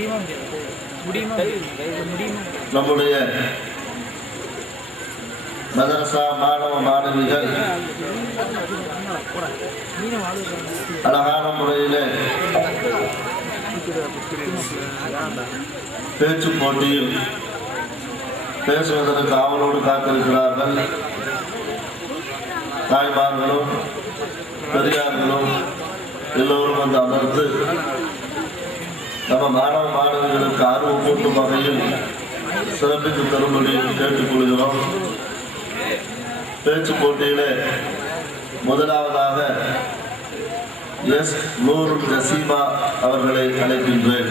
முடியுமா முடியுமா முடியுமா நம்முடைய மதரசா மாணவ மாணவிகள் அழகான முறையில் பேச்சு போட்டியில் பேசுவதற்கு ஆவலோடு காத்திருக்கிறார்கள். தாய்மார்களும் பெரியார்களும் எல்லோரும் வந்து அமர்ந்து நம்ம மாணவ மாணவர்களுக்கு ஆர்வம் கூட்டும் வகையில் சிறப்பித்து தரும்படி கேட்டுக்கொள்கிறோம் பேச்சு போட்டியிலே முதலாவதாக எஸ். நூறு நசீமா அவர்களை அழைக்கின்றேன்.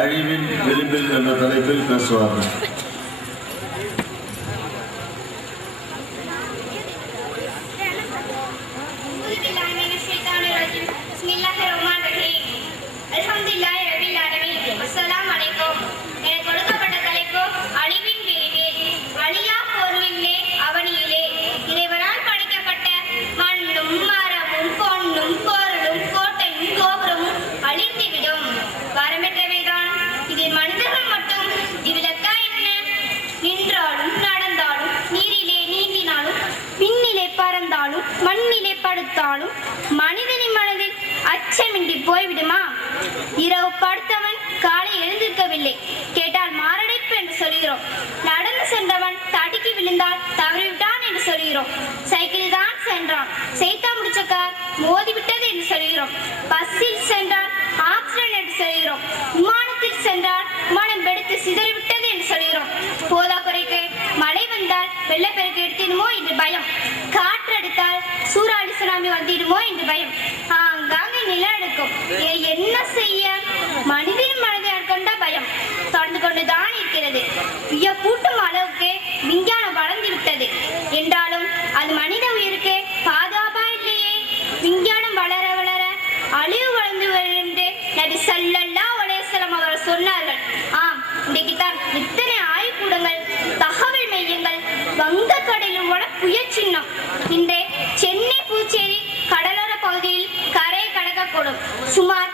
அழிவின் விளிம்பில் என்ற தலைப்பில் பேசுவார்கள். படுத்தவன் காலை எழுந்திருக்கவில்லை. கேட்டால் மாரடைப்பு என்று சொல்கிறோம் நடந்து சென்றவன் தடுக்கி விழுந்தால் தவறிவிட்டான் என்று சொல்கிறோம் சைக்கிளில் தான் சென்றான். செய்தா முடிச்ச கார் மோதிவிட்டது என்று சொல்கிறோம் வியப்பூட்டும் அளவுக்கு விஞ்ஞானம் வளர்ந்து விட்டது. என்றாலும் அது மனித உயிருக்கு பாதுகாப்பா இல்லையே. விஞ்ஞானம் வளர வளர அழிவு வளர்ந்து என்று நபி சல்லல்லா அலைஹி அவர்கள் சொன்னார்கள். ஆம் இன்றைக்கு தான் இத்தனை ஆய்வுக்கூடங்கள் தகவல் மையங்கள் வங்கக்கடலில் உள்ள புயல் சின்னம். இன்றே சென்னை பூச்சேரி கடலோர பகுதியில் கரை கடக்கக்கூடும். சுமார்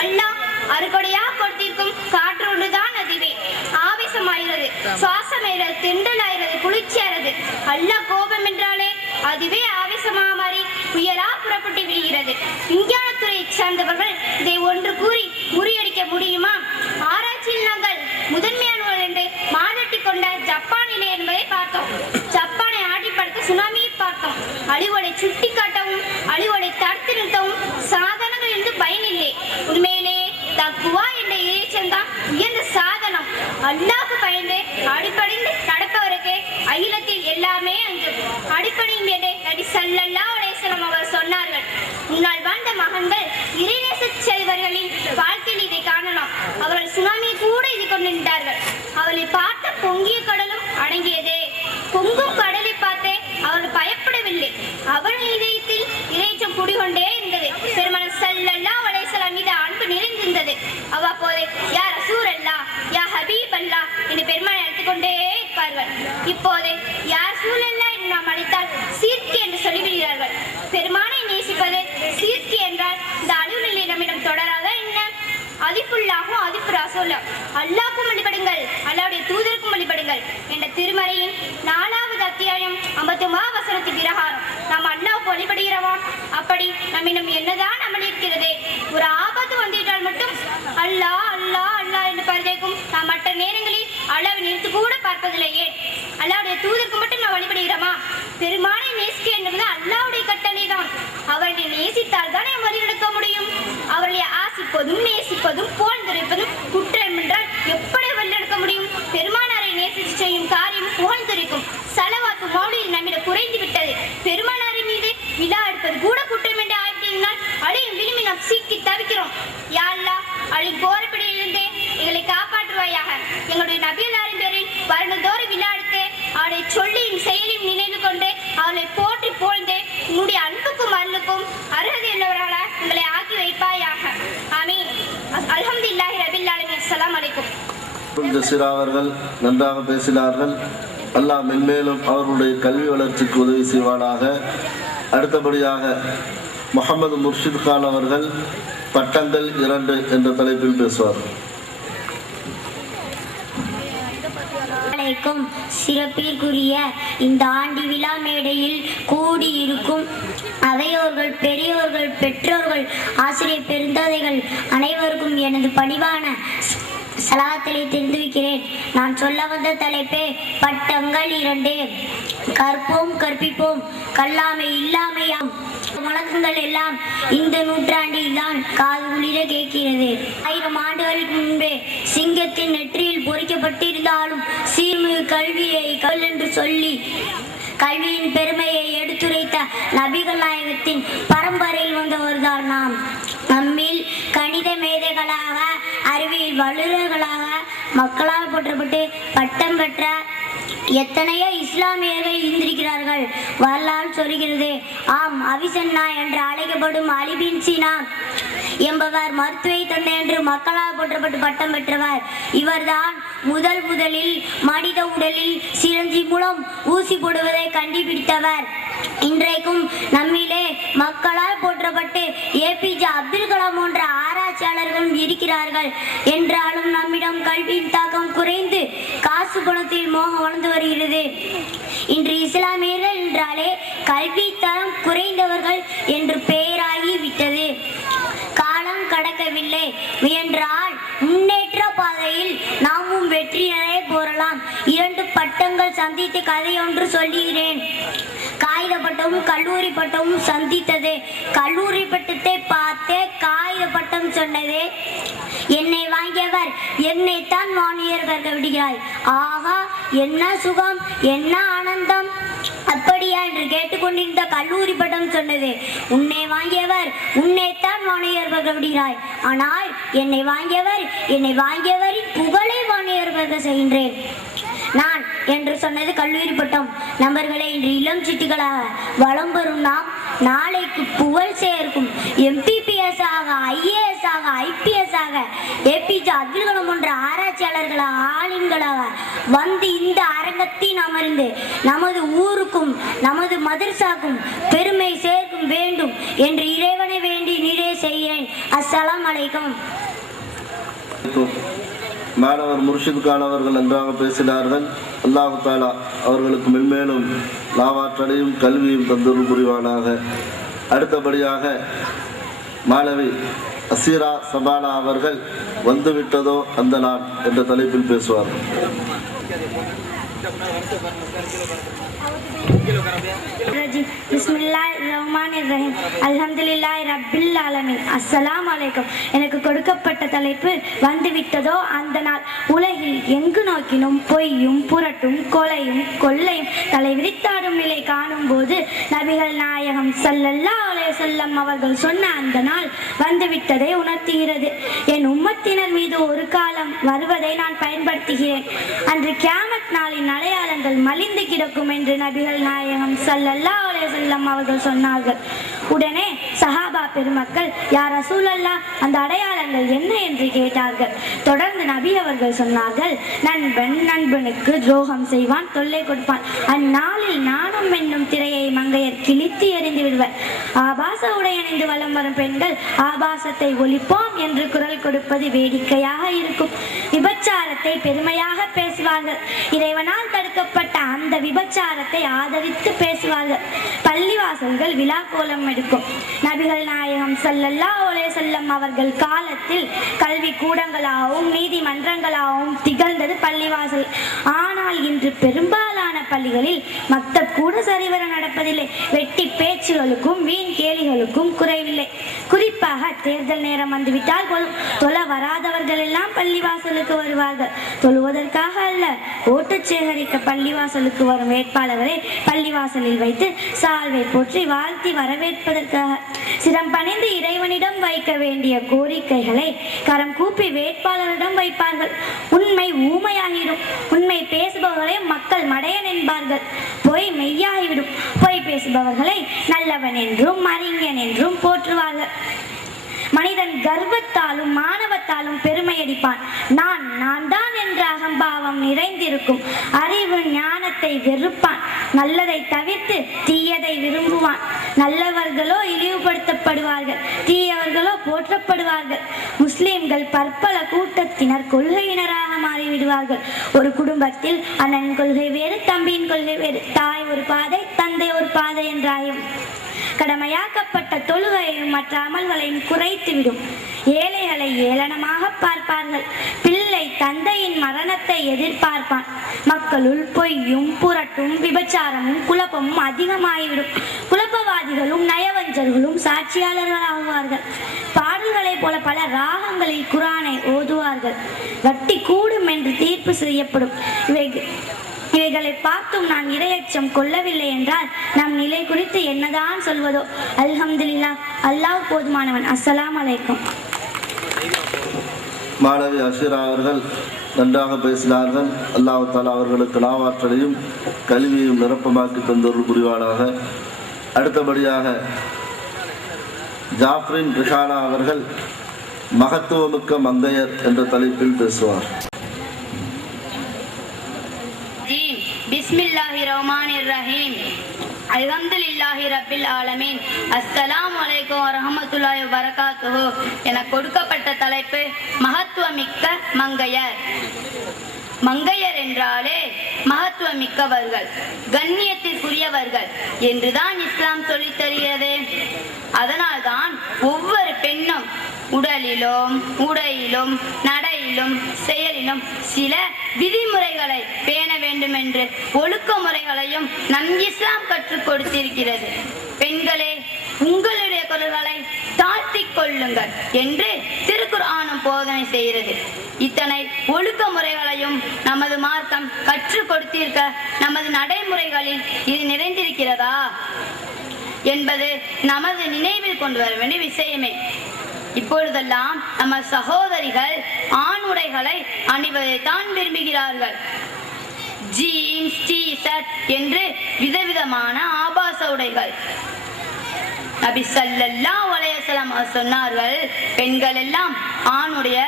அண்ணா அறுகொடையா கொடுத்திருக்கும் காற்று ஒன்றுதான் அதுவே. ஆவேசமாகிறது சுவாசமாயிறது திண்டலாயிறது குளிர்ச்சியாகிறது அல்லாஹ் கோபம் என்றாலே அதுவே ஆவேசமாக மாறி புயலா புறப்பட்டு விடுகிறது விஞ்ஞானத்துறையை சார்ந்தவர்கள் நபி ஸல்லல்லாஹு அவர் சொன்னார்கள். முன்னால் வாழ்ந்த மகன்கள் இறைநேச செல்வர்களின் வாழ்க்கையில் இதை காணலாம். அவர்கள் சுனாமியை கூட இது கொண்டு நின்றார்கள் அவளை பார்த்த பொங்கிய கடலும் அடங்கியதே. பொங்கும் கடலை பார்த்தே அவர்கள் பயப்படவில்லை. அவள் இதயத்தில் இறைச்சம் குடிகொண்டே இருந்தது. பெருமன் ஸல்லல்லாஹு அலைஹி மீது அன்பு நிறைந்திருந்தது. அவ அவ்வப்போது யா ரசூலல்லா யா ஹபீப் அல்லா என்று பெருமானை அழைத்துக் கொண்டே இருப்பார்கள். இப்போது யார் சூழல்லா என்று நாம் அழைத்தால் சீர் அல்லாக்கும் வழிபடுங்கள் அல்லாவுடைய தூதருக்கும் வழிபடுங்கள். என்ற திருமறையின் நாலாவது அத்தியாயம் ஐம்பத்துமா வசனத்து பிரகாரம் நாம் அல்லாவுக்கு வழிபடுகிறோமா? அப்படி நம்மிடம் என்னதான் அமல் ஒரு ஆபத்து வந்துவிட்டால் மட்டும் அல்லா அல்லா அல்லா என்று பரிதைக்கும் நாம் மற்ற நேரங்களில் அல்லாவை நிறுத்து கூட பார்ப்பதில்லை ஏன் அல்லாவுடைய தூதருக்கு மட்டும் நாம் வழிபடுகிறோமா? பெருமானை நேசிக்க என்பது அல்லாவுடைய கட்டளை தான் அவர்களை நேசித்தால் தானே வழி நடக்க முடியும். அவர்களை ஆசிப்பதும் அவளை போற்றி போழ்ந்து உன்னுடைய அன்புக்கும் அருளுக்கும் அருகதை உள்ளவர்களாக உங்களை ஆக்கி வைப்பாயாக. ஆமீன். அல்ஹம்துல்லாஹி ரபில் ஆலமின். அஸ்ஸலாமு அலைக்கும். ஜசிரா அவர்கள் நன்றாக பேசினார்கள். அல்லாஹ் மென்மேலும் அவர்களுடைய கல்வி வளர்ச்சிக்கு உதவி செய்வானாக. அடுத்தபடியாக முகமது முர்ஷித் கான் அவர்கள் பட்டங்கள் இரண்டு என்ற தலைப்பில் பேசுவார்கள் சிறப்பிற்குரிய இந்த ஆண்டு விழா மேடையில் கூடியிருக்கும் அவையோர்கள் பெரியோர்கள் பெற்றோர்கள் ஆசிரியர் பெருந்ததைகள் அனைவருக்கும் எனது பணிவான சலாத்தலை தெரிந்துவிக்கிறேன் நான் சொல்ல வந்த தலைப்பே பட்டங்கள் இரண்டு. கற்போம் கற்பிப்போம். கல்லாமை இல்லாமையாம். சத்தங்கள் எல்லாம் இந்த நூற்றாண்டில் தான் காது குளிர கேட்கிறது. ஆயிரம் ஆண்டுகளுக்கு முன்பே சிங்கத்தின் நெற்றியில் பொறிக்கப்பட்டிருந்தாலும் சீர்மிகு கல்வியை கல் என்று சொல்லி கல்வியின் பெருமையை எடுத்துரைத்த நபிகள் நாயகத்தின் பரம்பரையில் வந்தவர்தான் நாம். நம்மில் கணித மேதைகளாக அறிவியல் வல்லுநர்களாக மக்களால் போற்றப்பட்டு பட்டம் பெற்ற எத்தனையோ இஸ்லாமியர்கள் இருந்திருக்கிறார்கள். வரலாறு சொல்கிறது ஆம் அவிசன்னா என்று அழைக்கப்படும் அலிபின் சீனா என்பவர் மருத்துவை தந்தை என்று மக்களால் போற்றப்பட்டு பட்டம் பெற்றவர். இவர்தான் முதல் முதலில் மனித உடலில் சிரஞ்சி மூலம் ஊசி போடுவதை கண்டுபிடித்தவர். இன்றைக்கும் நம்மிலே மக்களால் போற்றப்பட்டு ஏபிஜே அப்துல் கலாம் போன்ற ஆராய்ச்சியாளர்களும் இருக்கிறார்கள். என்றாலும் நம்மிடம் கல்வியின் தாக்கம் குறைந்து காசு பணத்தில் மோகம் வளர்ந்து வருகிறது. இன்று இஸ்லாமியர்கள் என்றாலே கல்வி தரம் குறைந்தவர்கள் என்று பெயராகி விட்டது. காலம் கடக்கவில்லை. முயன்றால் முன்னேற்ற பாதையில் நாமும் வெற்றியடைய போறலாம். இரண்டு பட்டங்கள் சந்தித்து கதையொன்று சொல்லுகிறேன். காகித பட்டமும் கல்லூரி பட்டமும் சந்தித்தது. கல்லூரி பட்டத்தை பார்த்தே காகித பட்டம் சொன்னது. என்னை வாங்கியவர் என்னைத்தான் வாணியர்கள் விடுகிறாய். ஆகா என்ன சுகம் என்ன ஆனந்தம்? அப்படியா என்று கேட்டுக்கொண்டிருந்த கல்லூரி பட்டம் சொன்னது. உன்னை வாங்கியவர் உன்னைத்தான் வாணியர்கள் விடுகிறாய். ஆனால் என்னை வாங்கியவர் என்னை வாங்கியவரின் புகழை வாணியர்கள் செய்கின்றேன். நான் என்று சொன்னது கல்லூரி பட்டம். நண்பர்களே இன்று இளம் சிட்டிகளாக வளம் பெறும் நாம் நாளைக்கு புகழ் சேர்க்கும் எம்பிபிஎஸ் ஆக ஐஏஎஸ் ஆக ஐபிஎஸ் ஆக ஏபிஜே அப்துல் கலாம் போன்ற ஆராய்ச்சியாளர்களாக ஆளுங்களாக வந்து இந்த அரங்கத்தின் அமர்ந்து நமது ஊருக்கும் நமது மதர்சாக்கும் பெருமை சேர்க்கும் வேண்டும் என்று இறைவனை வேண்டி நிறைய செய்கிறேன். அஸ்ஸலாம் அலைக்கும். மாணவர் முர்ஷித் கான் அவர்கள் நன்றாக பேசினார்கள். அல்லாஹு தாலா அவர்களுக்கு மென்மேலும் லாவாற்றலையும் கல்வியும் தந்தொரு புரிவானாக. அடுத்தபடியாக மாணவி அசீரா சபானா அவர்கள் வந்துவிட்டதோ அந்த நாள் என்ற தலைப்பில் பேசுவார். எனக்கு கொடுக்கப்பட்ட தலைப்பு வந்துவிட்டதோ அந்த நாள். உலகில் எங்கு நோக்கினும் பொய்யும் புரட்டும் கொலையும் கொள்ளையும் தலை விரித்தாடும் நிலை காணும் போது நபிகள் நாயகம் சல்லல்லா அலைஹி வஸல்லம் அவர்கள் சொன்ன அந்த நாள் வந்துவிட்டதை உணர்த்துகிறது. என் உம்மத்தினர் மீது ஒரு காலம் வருவதை நான் பயன்படுத்துகிறேன். அன்று கியாமத் நாளின் அடையாளங்கள் மலிந்து கிடக்கும் என்று நபிகள் நாயகம் சல்லல்லா அலைஹி அவர்கள் சொன்னார்கள். உடனே சஹாபா பெருமக்கள் யார் ரசூலல்லா அந்த அடையாளங்கள் என்ன என்று கேட்டார்கள்? தொடர்ந்து நபி அவர்கள் சொன்னார்கள் நண்பன் நண்பனுக்கு துரோகம் செய்வான் தொல்லை கொடுப்பான். அந்நாளில் நாணம் என்னும் திரையை மங்கையர் கிழித்து எறிந்து விடுவர். ஆபாச உடை அணிந்து வலம் வரும் பெண்கள் ஆபாசத்தை ஒழிப்போம் என்று குரல் கொடுப்பது வேடிக்கையாக இருக்கும். விபச்சாரத்தை பெருமையாக பேசுவார்கள். இறைவனால் தடுக்கப்பட்ட அந்த விபச்சாரத்தை ஆதரித்து பேசுவார்கள். பள்ளிவாசல்கள் விழா கோலம் எடுக்கும். நபிகள் நாயகம் சல்லல்லா அலைஹி செல்லம் அவர்கள் காலத்தில் கல்வி கூடங்களாகவும் நீதிமன்றங்களாகவும் திகழ்ந்தது பள்ளிவாசல். ஆனால் இன்று பெரும்பாலும் பள்ளிகளில் மக்தப் கூட சரிவர நடப்பதில்லை. வெட்டி பேச்சுகளுக்கும் வீண் கேலிகளுக்கும் குறைவில்லை. குறிப்பாக தேர்தல் நேரம் வந்துவிட்டால் போதும். தொலை வராதவர்கள் எல்லாம் பள்ளிவாசலுக்கு வருவார்கள். தொழுவதற்காக அல்ல ஓட்டு சேகரிக்க பள்ளிவாசலுக்கு வரும் வேட்பாளர்களை பள்ளிவாசலில் வைத்து சால்வை போற்றி வாழ்த்தி வரவேற்பதற்காக. சிரம் பணிந்து இறைவனிடம் வைக்க வேண்டிய கோரிக்கைகளை கரம் கூப்பி வேட்பாளரிடம் வைப்பார்கள். உண்மை ஊமையாகிடும். உண்மை பேசுபவர்களை மக்கள் மடையன் என்பார்கள். பொய் மெய்யாகிவிடும் பொய் பேசுபவர்களை நல்லவன் என்றும் அறிஞன் என்றும் போற்றுவார்கள். மனிதன் கர்வத்தாலும் மாணவத்தாலும் பெருமையடிப்பான். நான் நான் தான் என்ற அகம்பாவம் நிறைந்திருக்கும். அறிவு ஞானத்தை வெறுப்பான். நல்லதை தவிர்த்து தீயதை விரும்புவான். நல்லவர்களோ இழிவுபடுத்தப்படுவார்கள். தீயவர்களோ போற்றப்படுவார்கள். முஸ்லிம்கள் பற்பல கூட்டத்தினர் கொள்கையினராக மாறிவிடுவார்கள். ஒரு குடும்பத்தில் அண்ணன் கொள்கை வேறு தம்பியின் கொள்கை வேறு. தாய் ஒரு பாதை தந்தை ஒரு பாதை என்றாயும் கடமையாக்கப்பட்ட தொழுகையும் மற்ற அமல்களையும் குறைத்துவிடும். ஏழைகளை ஏளனமாக பார்ப்பார்கள். பிள்ளை தந்தையின் மரணத்தை எதிர்பார்ப்பான். மக்களுள் பொய்யும் புரட்டும் விபச்சாரமும் குழப்பமும் அதிகமாகிவிடும். குழப்பவாதிகளும் நயவஞ்சர்களும் சாட்சியாளர்களாகுவார்கள். பாடல்களைப் போல பல ராகங்களில் குரானை ஓதுவார்கள். வட்டி கூடும் என்று தீர்ப்பு செய்யப்படும். இவை இவைகளை பார்த்தும் நான் இரையச்சம் கொள்ளவில்லை என்றால் நம் நிலை குறித்து என்னதான் சொல்வதோ? அல்ஹம்துலில்லா அல்லாஹ் போதுமானவன். அஸ்ஸலாம் அலைக்கும். மாணவி அஷிரா அவர்கள் நன்றாக பேசினார்கள். அல்லாஹ் தாலா அவர்களுக்கு நாவாற்றலையும் கல்வியையும் நிரப்பமாக்கி தந்தொரு புரிவாளாக அடுத்தபடியாக ஜாஃப்ரின் ரிஹானா அவர்கள் மகத்துவமிக்க மங்கையர் என்ற தலைப்பில் பேசுவார் ரஜீம் பிஸ்மில்லாஹி ரஹ்மான் ரஹீம் அல்ஹம்துலில்லாஹி ரப்பில் ஆலமீன் அஸ்ஸலாம் வலைக்கம் வரஹ்மத்துல்லாஹி வபரகாத்துஹு என கொடுக்கப்பட்ட தலைப்பு மகத்துவமிக்க மங்கையர் மங்கையர் என்றாலே மகத்துவமிக்கவர்கள் கண்ணியத்திற்குரியவர்கள் என்றுதான் இஸ்லாம் சொல்லித் தருகிறது அதனால்தான் ஒவ்வொரு பெண்ணும் உடலிலும் உடையிலும் நடையிலும் செயலிலும் சில விதிமுறைகளை பேண வேண்டும் என்று ஒழுக்க முறைகளையும் நம் இஸ்லாம் கற்றுக் கொடுத்திருக்கிறது. பெண்களே உங்களுடைய குரல்களை தாழ்த்தி கொள்ளுங்கள் என்று திருக்குர்ஆனும் போதனை செய்கிறது. இத்தனை ஒழுக்க முறைகளையும் நமது மார்க்கம் கற்றுக் கொடுத்திருக்க நமது நடைமுறைகளில் இது நிறைந்திருக்கிறதா? என்பது நமது நினைவில் கொண்டு வர வேண்டிய விஷயமே. இப்பொழுதெல்லாம் நம்ம சகோதரிகள் ஆண் உடைகளை அணிவதைத்தான் விரும்புகிறார்கள். ஜீன்ஸ் டி ஷர்ட் என்று விதவிதமான ஆபாச உடைகள். நபி ஸல்லல்லாஹு வலையசலம் சொன்னார்கள் பெண்கள் எல்லாம் ஆணுடைய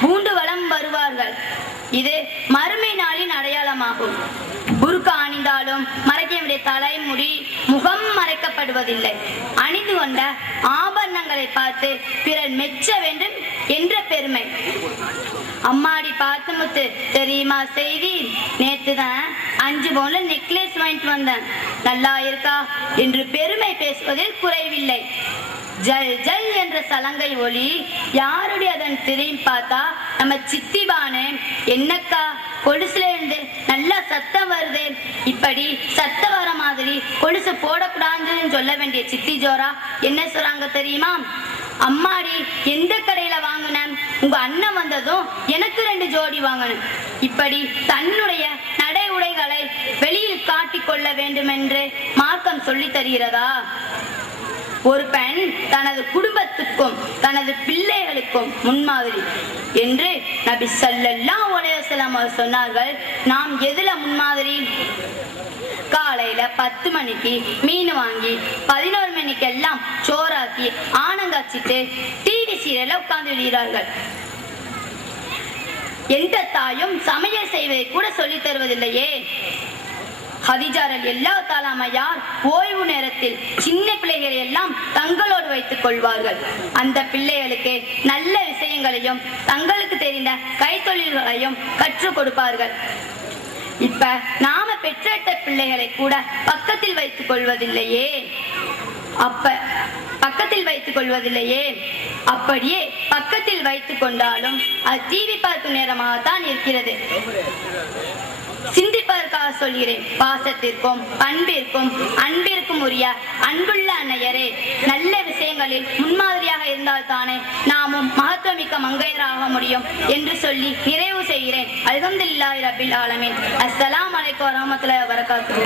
பூண்டு வளம் வருவார்கள். இது மறுமை நாளின் அடையாளமாகும். தலைமுடி முகம் மறைக்கப்படுவதில்லை. அணிந்து கொண்ட ஆபரணங்களை பார்த்து பிறர் மெச்ச வேண்டும் என்ற பெருமை. அம்மாடி பார்த்து முத்து தெரியுமா செய்தி? நேத்து தான் அஞ்சு பவுன்ல நெக்லஸ் வாங்கிட்டு வந்தேன். நல்லா இருக்கா? என்று பெருமை பேசுவதில் குறைவில்லை. ஜல் ஜல் என்ற சலங்கை ஒளி யாருடைய அதன் திரும்பி பார்த்தா நம்ம சித்திபானு என்னக்கா? கொலுசுல இருந்து நல்லா சத்தம் வருது. இப்படி சத்தம் வர மாதிரி கொலுசு போடக்கூடாதுன்னு சொல்ல வேண்டிய சித்தி ஜோரா என்ன சொல்றாங்க தெரியுமா? அம்மாடி எந்த கடையில வாங்கினேன்? உங்க அண்ணன் வந்ததும் எனக்கு ரெண்டு ஜோடி வாங்கணும். இப்படி தன்னுடைய நடை உடைகளை வெளியில் காட்டிக் கொள்ள வேண்டும் என்று மார்க்கம் சொல்லி தருகிறதா? ஒரு பெண் தனது குடும்பத்துக்கும் தனது பிள்ளைகளுக்கும் முன்மாதிரி என்று நபி ஸல்லல்லாஹு உலகம் அவர் சொன்னார்கள். நாம் எதுல முன்மாதிரி? காலையில பத்து மணிக்கு மீன் வாங்கி பதினோரு மணிக்கெல்லாம் சோறாக்கி ஆனங்காச்சிட்டு டிவி சீரியல்ல உட்கார்ந்து விடுகிறார்கள் எந்த தாயும் சமையல் செய்வதை கூட சொல்லித் தருவதில்லையே. ஹதிஜாரல் எல்லா தாலாமையார் ஓய்வு நேரத்தில் சின்ன பிள்ளைகளை எல்லாம் தங்களோடு வைத்துக் கொள்வார்கள். அந்த பிள்ளைகளுக்கு நல்ல விஷயங்களையும் தங்களுக்கு தெரிந்த கைத்தொழில்களையும் கற்றுக் கொடுப்பார்கள். இப்ப நாம பெற்றெடுத்த பிள்ளைகளை கூட பக்கத்தில் வைத்துக் கொள்வதில்லையே. அப்ப பக்கத்தில் வைத்துக் கொள்வதில்லையே. அப்படியே பக்கத்தில் வைத்துக் கொண்டாலும் அது டிவி பார்க்கும் நேரமாகத்தான் இருக்கிறது. சிந்திப்பதற்காக சொல்கிறேன். பாசத்திற்கும் பண்பிற்கும் அன்பிற்கும் உரிய அன்புள்ள அன்னையரே நல்ல விஷயங்களில் முன்மாதிரியாக இருந்தால் தானே நாமும் மகத்துவமிக்க மங்கையராக முடியும் என்று சொல்லி நிறைவு செய்கிறேன். அல்ஹம்துலில்லாஹி ரபில் ஆலமீன். அஸ்ஸலாமு அலைக்கும் வரஹ்மத்துல்லாஹி வபரகாத்துஹு.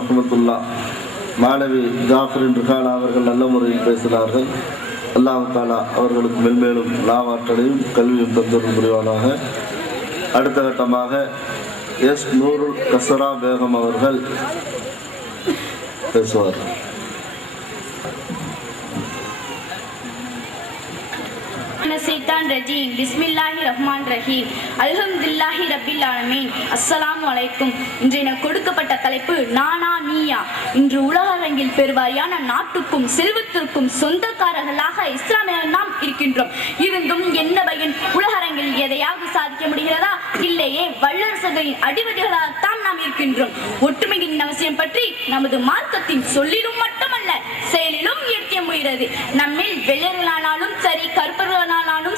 ரஹமத்துல்லா மாணவி ஜாஃபரின் ரிஹானா அவர்கள் நல்ல முறையில் பேசினார்கள். அல்லாஹ் தாலா அவர்களுக்கு மென்மேலும் லாவாற்றலையும் கல்வியும் தந்தரும் புரிவானாக. அடுத்த கட்டமாக எஸ் நூருல் கசரா பேகம் அவர்கள் பேசுவார். ஷைத்தான் ரஜீம். பிஸ்மில்லாஹி ரஹ்மான் ரஹீம். அல்ஹம்துலில்லாஹி ரபில் ஆலமீன். அஸ்ஸலாம் வலைக்கும் இன்று எனக்கு கொடுக்கப்பட்ட தலைப்பு நானா நீயா? இன்று உலகரங்கில் பெருவாரியான நாட்டுக்கும் செல்வத்திற்கும் சொந்தக்காரர்களாக இஸ்லாமியர்கள் நாம் இருக்கின்றோம். இருந்தும் என்ன பயன்? உலகரங்கில் எதையாவது சாதிக்க முடிகிறதா? இல்லையே வல்லரசுகளின் அடிபதிகளாகத்தான் நாம் இருக்கின்றோம். ஒற்றுமையின் அவசியம் பற்றி நமது மார்க்கத்தின் சொல்லிலும் மட்டுமல்ல செயலிலும் எடுக்க முடிகிறது நம்மில் வெள்ளர்களானாலும் சரி கருப்பர்கள்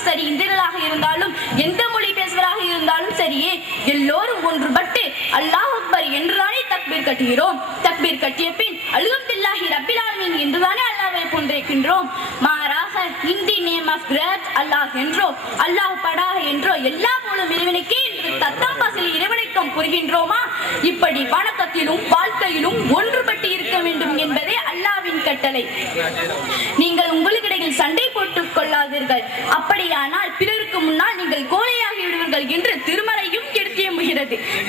சரி இந்திரர்களாக இருந்தாலும் எந்த மொழி பேசுவராக இருந்தாலும் சரியே எல்லோரும் ஒன்றுபட்டு அல்லாஹ் அக்பர் என்றுதானே தக்பீர் கட்டுகிறோம். தக்பீர் கட்டிய பின் அல்ஹம்துலில்லாஹி ரப்பில் ஆலமீன் என்றுதானே அல்லாஹ்வை போன்றிருக்கின்றோம். மாறாக in the name of great Allah என்றோ அல்லாஹ் படாக என்றோ எல்லா மூலம் இறைவனுக்கே என்று தத்தாம்பாசில் இறைவனுக்கம் புரிகின்றோமா? இப்படி வணக்கத்திலும் வாழ்க்கையிலும் ஒன்றுபட்டு இருக்க வேண்டும் என்பதே அல்லாவின் கட்டளை. நீங்கள் உங்களுக்கிடையில் சண்டை போட்டுக் கொள்ளாதீர்கள். அப்படியானால் பிறருக்கு முன்னால் நீங்கள் கோழையாகி விடுவீர்கள் என்று திருமலையும் எடுத்து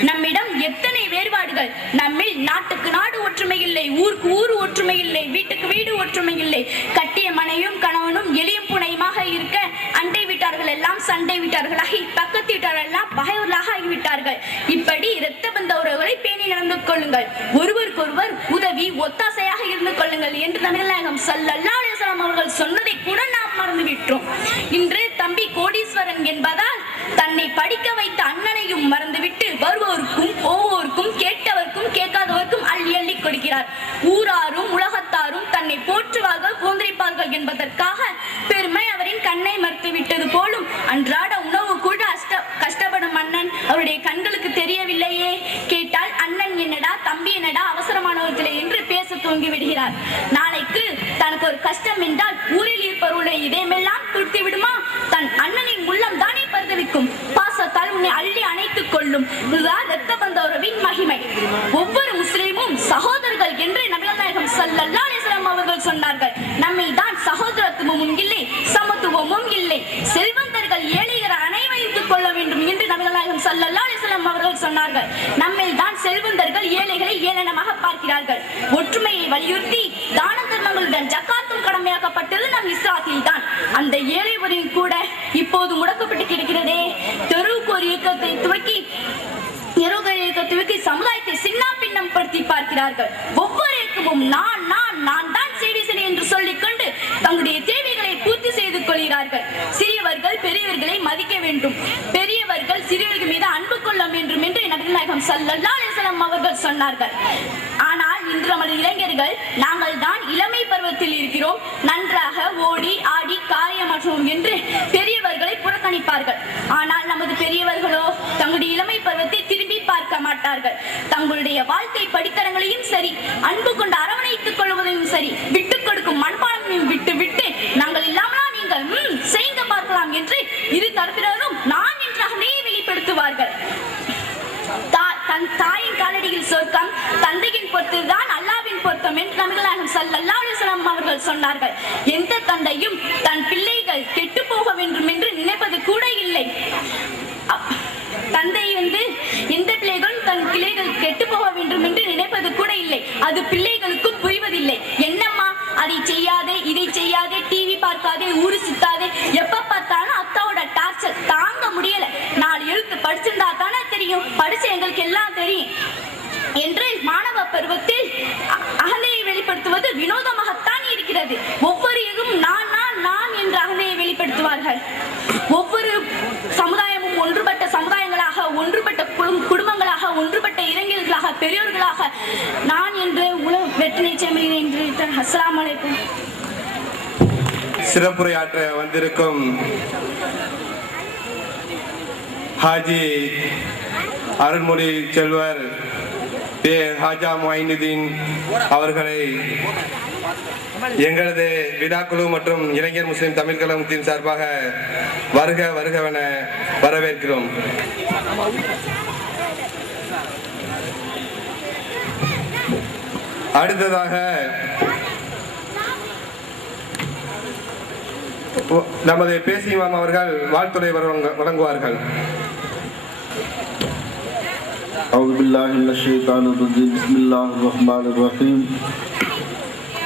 நம்மிடம் எத்தனை வேறுபாடுகள்? நம்மில் நாட்டுக்கு நாடு ஒற்றுமை இல்லை ஊருக்கு ஊர் ஒற்றுமை இல்லை வீட்டுக்கு வீடு ஒற்றுமை இல்லை. கட்டிய மனையும் கணவனும் எளிய புனையுமா? புனையுமாக இருக்க அண்டை வீட்டார்கள் எல்லாம் சண்டை வீட்டார்களாகி பக்கத்து வீட்டார்கள் எல்லாம் பகைவர்களாக ஆகிவிட்டார்கள். இப்படி இரத்த பந்த உறவுகளை பேணி நடந்து கொள்ளுங்கள். ஒருவருக்கொருவர் உதவி ஒத்தாசையாக இருந்து கொள்ளுங்கள் என்று தமிழகம் ஸல்லல்லாஹு அலைஹி அவர்கள் சொன்னதை கூட நாம் மறந்துவிட்டோம். இன்று தம்பி கோடீஸ்வரன் என்பதால் தன்னை படிக்க வைத்த அண்ணனையும் மறந்துவிட்டு வருவோருக்கும் ஒவ்வொருக்கும் கேட்டவர்க்கும் கேட்காதவர்க்கும் அள்ளி அள்ளி கொடுக்கிறார். ஊராரும் உலகத்தாரும் தன்னை போற்றுவார்கள் போந்திரிப்பார்கள் என்பதற்காக பெருமை கண்ணை மறுத்து விட்டது போலும் அன்றாட உணவு கூட அஷ்ட கஷ்டப்படும் அண்ணன் அவருடைய கண்களுக்கு தெரியவில்லையே. கேட்டால் அண்ணன் என்னடா தம்பி என்னடா அவசரமானவர்களே என்று பேச தூங்கி விடுகிறார் நாளைக்கு தனக்கு ஒரு கஷ்டம் என்றால் ஊரில் இருப்பவருடைய இதயமெல்லாம் துருத்தி விடுமா? தன் அண்ணனின் உள்ளம் தானே பரிதவிக்கும். பாசத்தால் உன்னை அள்ளி அணைத்துக் கொள்ளும். இதுதான் ரத்த பந்த மகிமை. ஒவ்வொரு முஸ்லிமும் சகோதரர்கள் என்று நபிகள் நாயகம் ஸல்லல்லாஹு அலைஹி வஸல்லம் அவர்கள் சொன்னார்கள் நம்மில் தான் சகோதரத்துவமும் இல்லை சமத்துவமும் இல்லை செல்வந்தர்கள் ஏழைகள் அனைவரித்துக் கொள்ள வேண்டும் என்று நபிகள் நாயகம் ஸல்லல்லாஹு அலைஹி வஸல்லம் அவர்கள் நம்மில் தான் செல்வந்தர்கள் ஏழைகளை ஏளனமாக பார்க்கிறார்கள். ஒற்றுமையை வலியுறுத்தி தான தர்மங்களுடன் ஜக்காத்தும் கடமையாக்கப்பட்டது நம் இஸ்லாத்தில் தான் அந்த ஏழை வரியும் கூட இப்போது முடக்கப்பட்டு கிடக்கிறதே. தெருவுக்கு ஒரு இயக்கத்தை துவக்கி தெருவுக்கு துவக்கி சமுதாயத்தை சின்ன பின்னம் படுத்தி பார்க்கிறார்கள். ஒவ்வொரு இயக்கமும் நான் நான் நான் தான் சேவை செய்ய என்று சொல்லிக்கொண்டு தங்களுடைய தேவைகளை பூர்த்தி செய்து கொள்கிறார்கள். சிறியவர்கள் பெரியவர்களை மதிக்க வேண்டும். பெரிய சிறியவர்கள் மீது அன்பு கொள்ள வேண்டும் என்று நபிகள் நாயகம் சல்லல்லா அலிசலம் அவர்கள் சொன்னார்கள். ஆனால் இன்று நமது இளைஞர்கள் நாங்கள் தான் இளமை பருவத்தில் இருக்கிறோம். நன்றாக ஓடி ஆடி காரியமாற்றுவோம் என்று பெரியவர்களை புறக்கணிப்பார்கள். ஆனால் நமது பெரியவர்களோ தங்களுடைய இளமை பருவத்தை திரும்பி பார்க்க மாட்டார்கள். தங்களுடைய வாழ்க்கை படித்தரங்களையும் சரி அன்பு கொண்டு அரவணைத்துக் கொள்வதையும் சரி விட்டு கொடுக்கும் மண்பானமையும் விட்டு விட்டு நாங்கள் இல்லாமலா நீங்கள் ம், செய்து பார்க்கலாம் என்று இரு தரப்பினரும் நான் என்றாகவே வெளிப்படுத்துவார்கள் தா- தன் தாயின் காலடியில் சொர்க்கம் தந்தையின் பொறுத்துதான் வேண்டும் என்று நபிகளாகும் சல்லல்லா அலைஹி வஸல்லம் அவர்கள் சொன்னார்கள். எந்த தந்தையும் தன் பிள்ளைகள் கெட்டு போக வேண்டும் என்று நினைப்பது கூட இல்லை. தந்தை வந்து எந்த பிள்ளைகளும் தன் பிள்ளைகள் கெட்டு போக வேண்டும் என்று நினைப்பது கூட இல்லை. அது பிள்ளைகளுக்கும் புரிவதில்லை. என்னம்மா? அதை செய்யாதே இதை செய்யாதே டிவி பார்க்காதே ஊரு சுத்தாதே எப்ப பார்த்தாலும் அத்தாவோட டார்ச்சர் தாங்க முடியல நாலு எழுத்து படிச்சிருந்தா தானே தெரியும் படிச்ச எங்களுக்கு எல்லாம் தெரியும் என்று மாணவ பருவத்தில் அ- அகந்தையை வெளிப்படுத்துவது வினோதமாகத்தான் இருக்கிறது ஒவ்வொரு இதுவும் நான் நான் நான் என்ற அகந்தையை வெளிப்படுத்துவார்கள் ஒவ்வொரு சமுதாயமும் ஒன்றுபட்ட சமுதாயங்களாக ஒன்றுபட்ட குடும்- குடும்பங்களாக ஒன்றுபட்ட இளைஞர்களாக பெரியோர்களாக நான் என்று உலக வெற்றி நிச்சயம் என்று அஸ்லாம் அலைக்கும். சிறப்புரையாற்ற வந்திருக்கும் ஹாஜி அருள்மொழி செல்வர் ஏ ஹாஜா மொயினுதீன் அவர்களை எங்களது விழாக்குழு மற்றும் இளைஞர் முஸ்லிம் தமிழ் கழகத்தின் சார்பாக வருக வருகவென வரவேற்கிறோம். அடுத்ததாக ஓ- நமது பேசிமாம் அவர்கள் வாழ்த்துறை வழங்க- வழங்குவார்கள் أعوذ بالله من الشيطان الرجيم بسم الله الرحمن الرحيم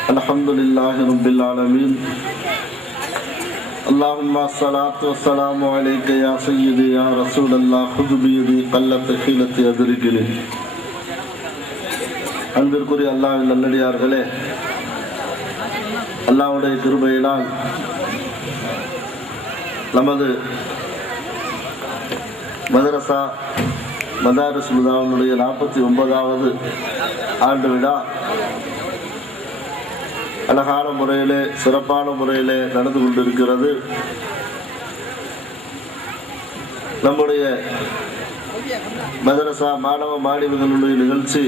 الحمد لله رب العالمين اللهم الصلاة والسلام عليك يا سيدي يا رسول الله خذ بيدي قلت خيلتي أدركني அன்பிற்குரிய அல்லாஹ்வின் நல்லடியார்களே அல்லாஹ்வுடைய கிருபையினால் நமது மதரசா மதாரிஸ் முதாவினுடைய நாற்பத்தி ஒன்பதாவது ஆண்டு விழா அழகான முறையிலே சிறப்பான முறையிலே நடந்து கொண்டிருக்கிறது. நம்முடைய மதரசா மாணவ மாணவிகளுடைய நிகழ்ச்சி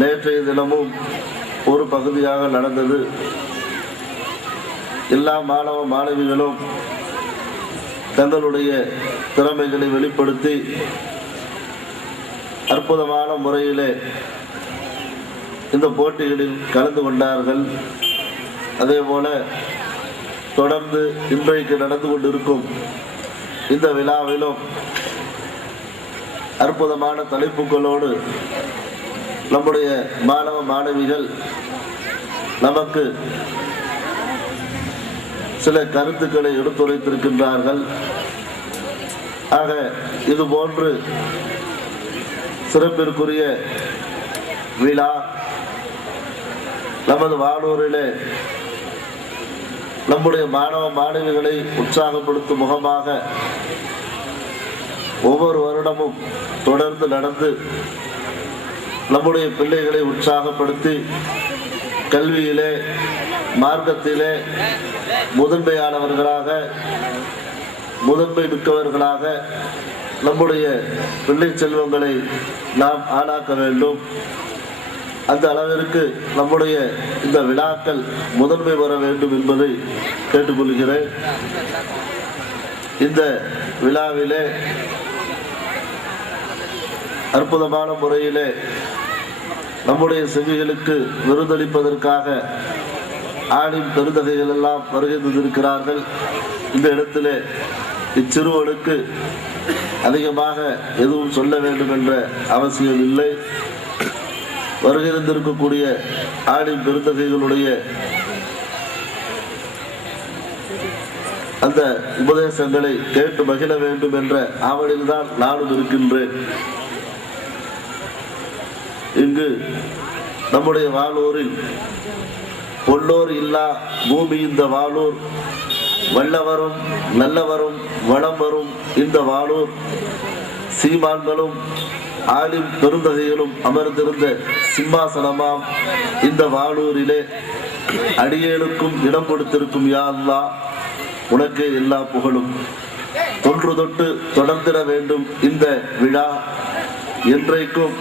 நேற்றைய தினமும் ஒரு பகுதியாக நடந்தது. எல்லா மாணவ மாணவிகளும் தங்களுடைய திறமைகளை வெளிப்படுத்தி அற்புதமான முறையிலே இந்த போட்டிகளில் கலந்து கொண்டார்கள். அதே போல தொடர்ந்து இன்றைக்கு நடந்து கொண்டிருக்கும் இந்த விழாவிலும் அற்புதமான தலைப்புகளோடு நம்முடைய மாணவ மாணவிகள் நமக்கு சில கருத்துக்களை எடுத்துரைத்திருக்கின்றார்கள். ஆக இது போன்று சிறப்பிற்குரிய விழா நமது வானூரிலே நம்முடைய மாணவ மாணவிகளை உற்சாகப்படுத்தும் முகமாக ஒவ்வொரு வருடமும் தொடர்ந்து நடந்து நம்முடைய பிள்ளைகளை உற்சாகப்படுத்தி கல்வியிலே மார்க்கத்திலே முதன்மையானவர்களாக முதன்மை மிக்கவர்களாக நம்முடைய பிள்ளை செல்வங்களை நாம் ஆளாக்க வேண்டும். அந்த அளவிற்கு நம்முடைய இந்த விழாக்கள் முதன்மை பெற வேண்டும் என்பதை கேட்டுக்கொள்கிறேன். இந்த விழாவிலே அற்புதமான முறையிலே நம்முடைய செவிகளுக்கு விருந்தளிப்பதற்காக ஆணின் பெருந்தகைகள் எல்லாம் வருகை தந்திருக்கிறார்கள். இந்த இடத்திலே இச்சிறுவனுக்கு அதிகமாக எதுவும் சொல்ல வேண்டும் என்ற அவசியம் இல்லை வருகிறந்திருக்கக்கூடிய ஆடி பெருந்தகைகளுடைய அந்த உபதேசங்களை கேட்டு மகிழ வேண்டும் என்ற ஆவலில்தான் நானும் இருக்கின்றேன். இங்கு நம்முடைய வானூரில் பொல்லோர் இல்லா பூமி இந்த வானூர் வல்லவரும் நல்லவரும் வளம் வரும் இந்த வானூர். சீமான்களும் ஆலிம் பெருந்தகைகளும் அமர்ந்திருந்த சிம்மாசனமாம். இந்த வானூரிலே அடியேனுக்கும் இடம் கொடுத்திருக்கும் யா அல்லாஹ். உனக்கே எல்லா புகழும். தொன்று தொட்டு தொடர்ந்திட வேண்டும் இந்த விழா. என்றைக்கும்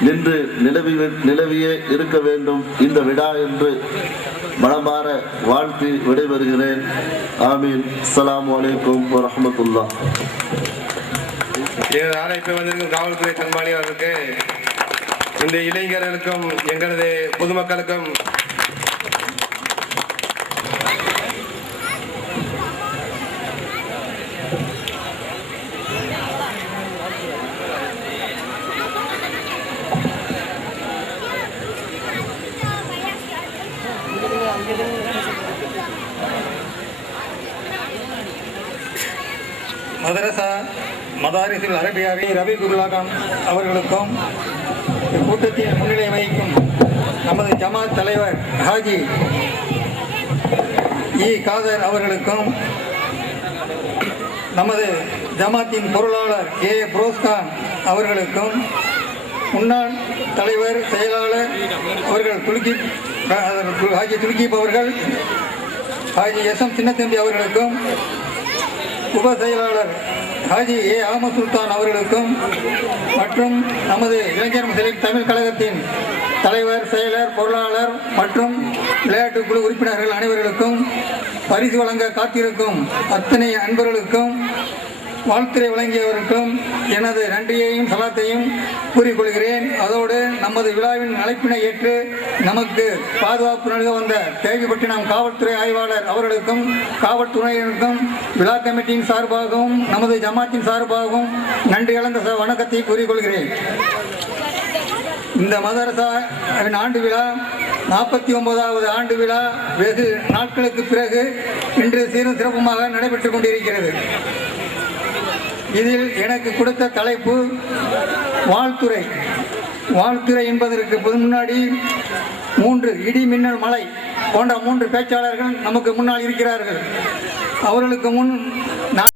நின்று நிலவி நிலவியே இருக்க வேண்டும் இந்த விழா என்று மனமாற வாழ்த்தி விடைபெறுகிறேன். ஆமீன். அஸ்லாம் வலைக்கம் வரமத்துல்லா எனது அழைப்பு வந்திருக்கும் காவல்துறை கண்மாணி அவர்களுக்கு இந்த இளைஞர்களுக்கும் எங்களது பொதுமக்களுக்கும் மதரசா மதாரிசில் அரபியாவை ரவி கான் அவர்களுக்கும் கூட்டத்தில் முன்னிலை வகிக்கும் நமது ஜமாத் தலைவர் ஹாஜி இ. காதர் அவர்களுக்கும் நமது ஜமாத்தின் பொருளாளர் ஏ. புரோஸ்கான் அவர்களுக்கும் முன்னாள் தலைவர் செயலாளர் அவர்கள் துலுக்கி ஹாஜி துலுக்கிப் அவர்கள் ஹாஜி எஸ். எம். சின்னத்தம்பி அவர்களுக்கும் உப செயலாளர் ஹாஜி ஏ அகமது சுல்தான் அவர்களுக்கும் மற்றும் நமது இளைஞர் முஸ்லிம் தமிழ் கழகத்தின் தலைவர் செயலர் பொருளாளர் மற்றும் விளையாட்டு குழு உறுப்பினர்கள் அனைவர்களுக்கும் பரிசு வழங்க காத்திருக்கும் அத்தனை அன்பர்களுக்கும் வாழ்த்துறை வழங்கியவருக்கும் எனது நன்றியையும் சலாத்தையும் கூறிக்கொள்கிறேன். அதோடு நமது விழாவின் அழைப்பினை ஏற்று நமக்கு பாதுகாப்பு நல்க வந்த தேவிப்பட்டினம் காவல்துறை ஆய்வாளர் அவர்களுக்கும் காவல்துறையினருக்கும் விழா கமிட்டியின் சார்பாகவும் நமது ஜமாத்தின் சார்பாகவும் நன்றி கலந்த வணக்கத்தை கூறிக்கொள்கிறேன். இந்த மதரசாவின் ஆண்டு விழா நாற்பத்தி ஒன்பதாவது ஆண்டு விழா வெகு நாட்களுக்கு பிறகு இன்று சீரும் சிறப்புமாக நடைபெற்றுக் கொண்டிருக்கிறது. இதில் எனக்கு கொடுத்த தலைப்பு வாழ்த்துறை. வாழ்த்துறை என்பதற்கு முன்னாடி மூன்று இடி மின்னல் மலை போன்ற மூன்று பேச்சாளர்கள் நமக்கு முன்னால் இருக்கிறார்கள். அவர்களுக்கு முன் நான்